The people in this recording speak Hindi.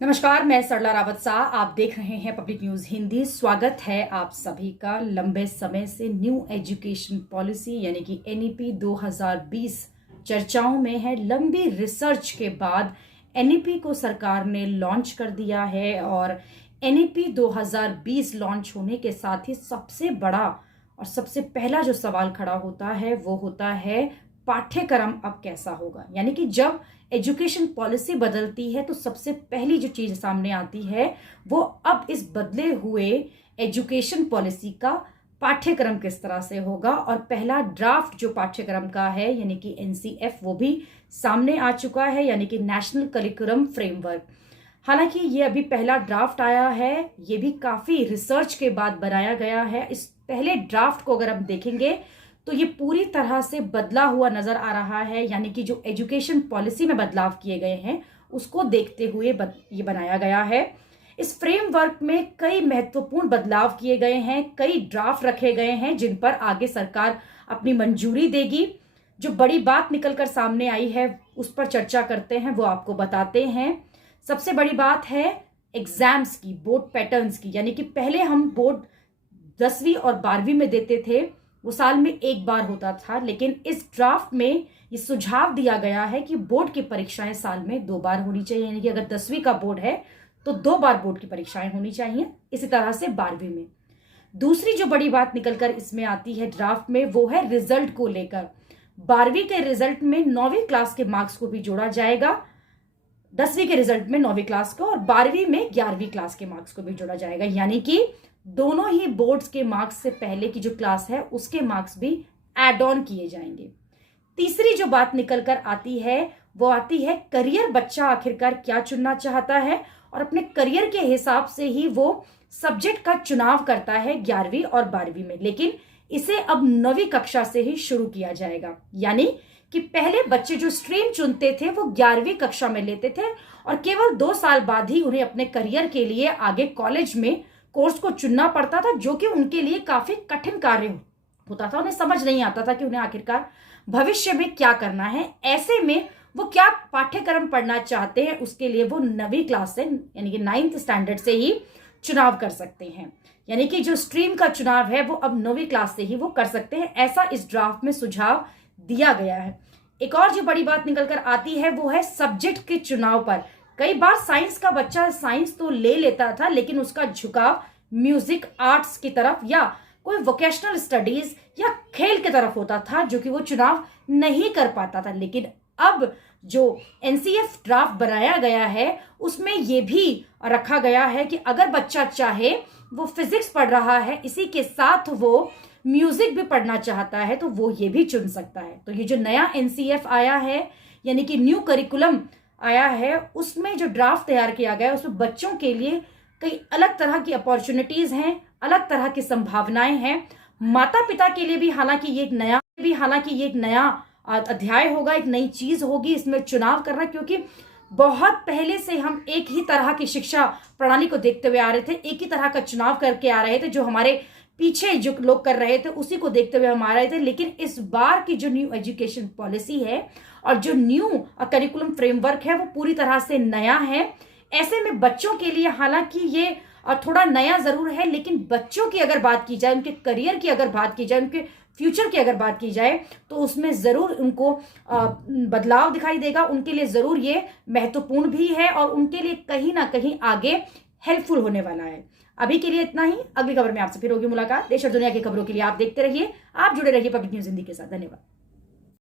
नमस्कार, मैं सरला रावत शाह। आप देख रहे हैं पब्लिक न्यूज हिंदी। स्वागत है आप सभी का। लंबे समय से न्यू एजुकेशन पॉलिसी यानी कि एनईपी 2020 चर्चाओं में है। लंबी रिसर्च के बाद एनईपी को सरकार ने लॉन्च कर दिया है और एनईपी 2020 लॉन्च होने के साथ ही सबसे बड़ा और सबसे पहला जो सवाल खड़ा होता है वो होता है पाठ्यक्रम अब कैसा होगा। यानी कि जब एजुकेशन पॉलिसी बदलती है तो सबसे पहली जो चीज सामने आती है वो अब इस बदले हुए एजुकेशन पॉलिसी का पाठ्यक्रम किस तरह से होगा। और पहला ड्राफ्ट जो पाठ्यक्रम का है यानी कि एनसीएफ वो भी सामने आ चुका है, यानी कि नेशनल करिकुलम फ्रेमवर्क। हालांकि ये अभी पहला ड्राफ्ट आया है, ये भी काफी रिसर्च के बाद बनाया गया है। इस पहले ड्राफ्ट को अगर हम देखेंगे तो ये पूरी तरह से बदला हुआ नजर आ रहा है, यानी कि जो एजुकेशन पॉलिसी में बदलाव किए गए हैं उसको देखते हुए ये बनाया गया है। इस फ्रेमवर्क में कई महत्वपूर्ण बदलाव किए गए हैं, कई ड्राफ्ट रखे गए हैं जिन पर आगे सरकार अपनी मंजूरी देगी। जो बड़ी बात निकलकर सामने आई है उस पर चर्चा करते हैं, वो आपको बताते हैं। सबसे बड़ी बात है एग्जाम्स की, बोर्ड पैटर्न्स की। यानी कि पहले हम बोर्ड 10वीं और 12वीं में देते थे, वो साल में एक बार होता था, लेकिन इस ड्राफ्ट में ये सुझाव दिया गया है कि बोर्ड की परीक्षाएं साल में 2 बार होनी चाहिए। यानी कि अगर 10वीं का बोर्ड है तो 2 बार बोर्ड की परीक्षाएं होनी चाहिए। इसी तरह से 12वीं में। दूसरी जो बड़ी बात निकलकर इसमें आती है ड्राफ्ट में वो है रिजल्ट को लेकर। 12वीं के रिजल्ट में 9वीं क्लास के मार्क्स को भी जोड़ा जाएगा, 10वीं के रिजल्ट में 9वीं क्लास को और 12वीं में 11वीं क्लास के मार्क्स को भी जोड़ा जाएगा। यानी कि दोनों ही बोर्ड्स के मार्क्स से पहले की जो क्लास है उसके मार्क्स भी ऐड ऑन किए जाएंगे। तीसरी जो बात निकल कर आती है वो आती है करियर। बच्चा आखिरकार क्या चुनना चाहता है और अपने करियर के हिसाब से ही वो सब्जेक्ट का चुनाव करता है 11वीं और 12वीं में, लेकिन इसे अब 9वीं कक्षा से ही शुरू किया जाएगा। यानी कि पहले बच्चे जो स्ट्रीम चुनते थे वो 11वीं कक्षा में लेते थे और केवल 2 साल बाद ही उन्हें अपने करियर के लिए आगे कॉलेज में कोर्स को चुनना पड़ता था, जो कि उनके लिए काफी कठिन कार्य होता था। उन्हें समझ नहीं आता था कि उन्हें आखिरकार भविष्य में क्या करना है। ऐसे में वो क्या पाठ्यक्रम पढ़ना चाहते हैं उसके लिए वो 9वीं क्लास से यानी कि 9th स्टैंडर्ड से ही चुनाव कर सकते हैं। यानी कि जो स्ट्रीम का चुनाव है वो अब 9वीं क्लास से ही वो कर सकते हैं, ऐसा इस ड्राफ्ट में सुझाव दिया गया है। एक और जो बड़ी बात निकल कर आती है वो है सब्जेक्ट के चुनाव पर। कई बार साइंस का बच्चा साइंस तो ले लेता था, लेकिन उसका झुकाव म्यूजिक, आर्ट्स की तरफ या कोई वोकेशनल स्टडीज या खेल की तरफ होता था, जो कि वो चुनाव नहीं कर पाता था। लेकिन अब जो एनसीएफ ड्राफ्ट बनाया गया है उसमें यह भी रखा गया है कि अगर बच्चा चाहे, वो फिजिक्स पढ़ रहा है, इसी के साथ वो म्यूजिक भी पढ़ना चाहता है, तो वो ये भी चुन सकता है। तो ये जो नया एनसीएफ आया है यानी कि न्यू करिकुलम आया है, उसमें जो ड्राफ्ट तैयार किया गया है उसमें बच्चों के लिए कई अलग तरह की अपॉर्चुनिटीज हैं, अलग तरह की संभावनाएं हैं। माता पिता के लिए भी हालांकि ये एक नया अध्याय होगा, एक नई चीज होगी इसमें चुनाव करना, क्योंकि बहुत पहले से हम एक ही तरह की शिक्षा प्रणाली को देखते हुए आ रहे थे, एक ही तरह का चुनाव करके आ रहे थे, जो हमारे पीछे जो लोग कर रहे थे उसी को देखते हुए हम आ रहे थे। लेकिन इस बार की जो न्यू एजुकेशन पॉलिसी है और जो न्यू करिकुलम फ्रेमवर्क है वो पूरी तरह से नया है। ऐसे में बच्चों के लिए हालांकि ये थोड़ा नया जरूर है, लेकिन बच्चों की अगर बात की जाए, उनके करियर की अगर बात की जाए, उनके फ्यूचर की अगर बात की जाए, तो उसमें जरूर उनको बदलाव दिखाई देगा। उनके लिए जरूर ये महत्वपूर्ण भी है और उनके लिए कहीं ना कहीं आगे हेल्पफुल होने वाला है। अभी के लिए इतना ही। अगली खबर में आपसे फिर होगी मुलाकात। देश और दुनिया की खबरों के लिए आप देखते रहिए, आप जुड़े रहिए पब्लिक न्यूज हिंदी के साथ। धन्यवाद।